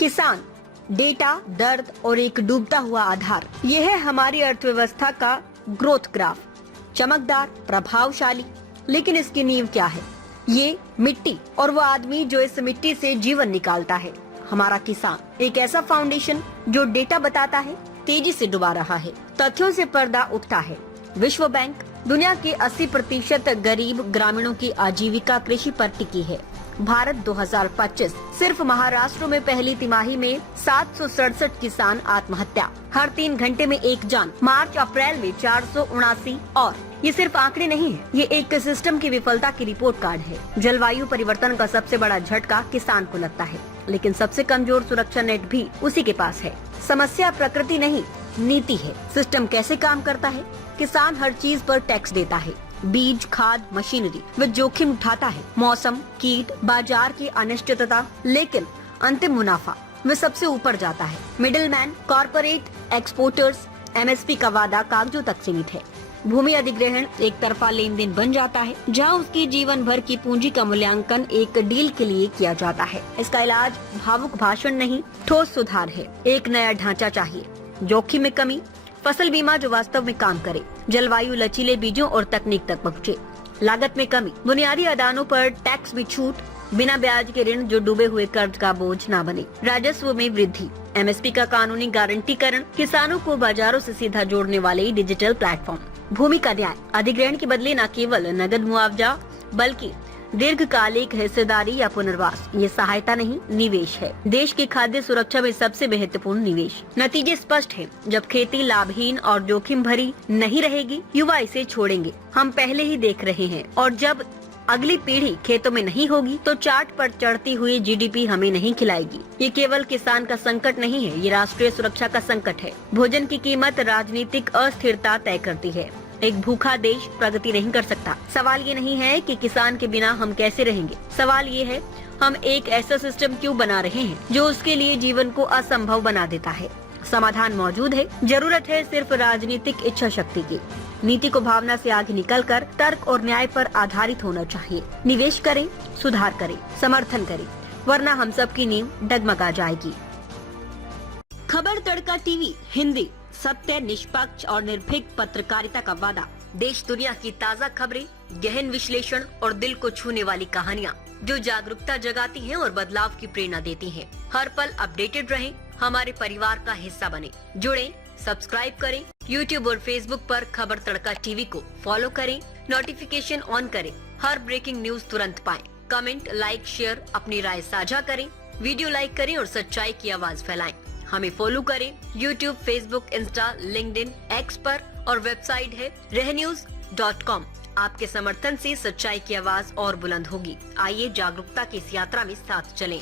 किसान, डेटा, दर्द और एक डूबता हुआ आधार, ये है हमारी अर्थव्यवस्था का ग्रोथ ग्राफ। चमकदार, प्रभावशाली, लेकिन इसकी नींव क्या है? ये मिट्टी और वो आदमी जो इस मिट्टी से जीवन निकालता है। हमारा किसान, एक ऐसा फाउंडेशन जो डेटा बताता है तेजी से डुबा रहा है, तथ्यों से पर्दा उठता है। विश्व बैंक, दुनिया के 80% गरीब ग्रामीणों की आजीविका कृषि पर टिकी है। भारत 2025, सिर्फ महाराष्ट्र में पहली तिमाही में 767 किसान आत्महत्या, हर 3 घंटे में एक जान। मार्च अप्रैल में 479। और ये सिर्फ आंकड़े नहीं है, ये एक सिस्टम की विफलता की रिपोर्ट कार्ड है। जलवायु परिवर्तन का सबसे बड़ा झटका किसान को लगता है, लेकिन सबसे कमजोर सुरक्षा नेट भी उसी के पास है। समस्या प्रकृति नहीं, नीति है। सिस्टम कैसे काम करता है? किसान हर चीज पर टैक्स देता है, बीज, खाद, मशीनरी। वह जोखिम उठाता है, मौसम, कीट, बाजार की अनिश्चितता, लेकिन अंतिम मुनाफा वह सबसे ऊपर जाता है। मिडिलमैन, कॉर्पोरेट, एक्सपोर्टर्स, एमएसपी का वादा कागजों तक सीमित है। भूमि अधिग्रहण एक तरफा लेन देन बन जाता है, जहां उसकी जीवन भर की पूंजी का मूल्यांकन एक डील के लिए किया जाता है। इसका इलाज भावुक भाषण नहीं, ठोस सुधार है। एक नया ढांचा चाहिए, जोखिम में कमी, फसल बीमा जो वास्तव में काम करे, जलवायु लचीले बीजों और तकनीक तक पहुँचे, लागत में कमी, बुनियादी आदानों पर टैक्स में छूट, बिना ब्याज के ऋण जो डूबे हुए कर्ज का बोझ न बने, राजस्व में वृद्धि, एमएसपी का कानूनी गारंटीकरण, किसानों को बाजारों से सीधा जोड़ने वाले डिजिटल प्लेटफॉर्म, भूमि का न्याय, अधिग्रहण के बदले न केवल नगद मुआवजा बल्कि दीर्घकालिक हिस्सेदारी या पुनर्वास। ये सहायता नहीं, निवेश है। देश की खाद्य सुरक्षा में सबसे महत्वपूर्ण निवेश। नतीजे स्पष्ट हैं। जब खेती लाभहीन और जोखिम भरी नहीं रहेगी, युवा इसे छोड़ेंगे। हम पहले ही देख रहे हैं। और जब अगली पीढ़ी खेतों में नहीं होगी, तो चार्ट पर चढ़ती हुई जीडीपी हमें नहीं खिलाएगी। ये केवल किसान का संकट नहीं है, ये राष्ट्रीय सुरक्षा का संकट है। भोजन की कीमत राजनीतिक अस्थिरता तय करती है। एक भूखा देश प्रगति नहीं कर सकता। सवाल ये नहीं है कि किसान के बिना हम कैसे रहेंगे, सवाल ये है हम एक ऐसा सिस्टम क्यों बना रहे हैं जो उसके लिए जीवन को असंभव बना देता है। समाधान मौजूद है, जरूरत है सिर्फ राजनीतिक इच्छा शक्ति की। नीति को भावना से आगे निकलकर तर्क और न्याय पर आधारित होना चाहिए। निवेश करें, सुधार करें, समर्थन करें, वरना हम सबकी नींव डगमगा जाएगी। खबर तड़का टीवी हिंदी, सत्य, निष्पक्ष और निर्भीक पत्रकारिता का वादा। देश दुनिया की ताज़ा खबरें, गहन विश्लेषण और दिल को छूने वाली कहानियाँ जो जागरूकता जगाती हैं और बदलाव की प्रेरणा देती हैं। हर पल अपडेटेड रहें, हमारे परिवार का हिस्सा बने। जुड़ें, सब्सक्राइब करें। YouTube और Facebook पर खबर तड़का टीवी को फॉलो करें, नोटिफिकेशन ऑन करें, हर ब्रेकिंग न्यूज तुरंत पाएं। कमेंट, लाइक, शेयर, अपनी राय साझा करें, वीडियो लाइक करें और सच्चाई की आवाज फैलाएं। हमें फॉलो करें YouTube, Facebook, Insta, LinkedIn, x पर और वेबसाइट है रहnews.com। आपके समर्थन से सच्चाई की आवाज और बुलंद होगी। आइए जागरूकता की इस यात्रा में साथ चलें।